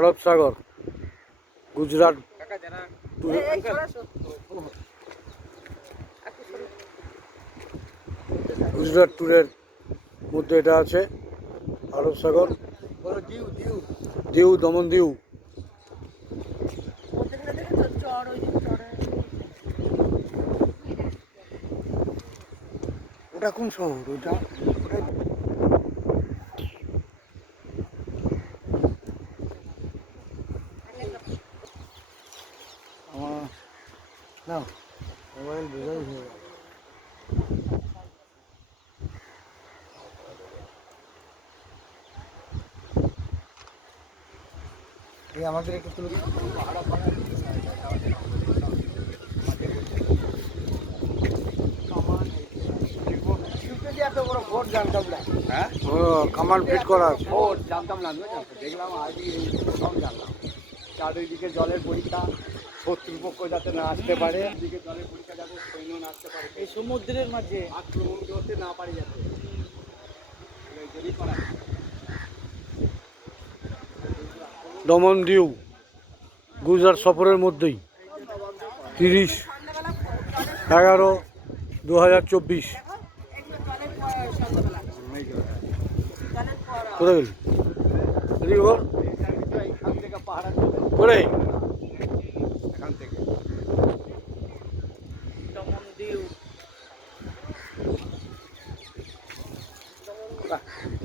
আরব সাগর গুজরাট গুজরাট ট্যুরের মধ্যে এটা আছে আরব সাগর দিউ দমন দিউ। ওটা কোন শহর ওটা? আমার না মোবাইল বোঝাই হয়ে গেল। আমাদের একটু তুলে কামান ফিট করা আছে। জানতাম না, দেখলাম আজই সব জানলাম। চারিদিকে জলের পরীক্ষা, শত্রুপক্ষ যাতে না আসতে পারে, দিকে জলের পরীক্ষা যাতে সৈন্য না আসতে পারে, এই সমুদ্রের মাঝে আক্রমণ করতে না পারে যাতে করা। দমন দিউ গুজরাট সফরের মধ্যেই 30/11/2024। কোথায় গেলি? এদিকে বল। এখান থেকে পাহাড় করে এখান থেকে দমন দিউ।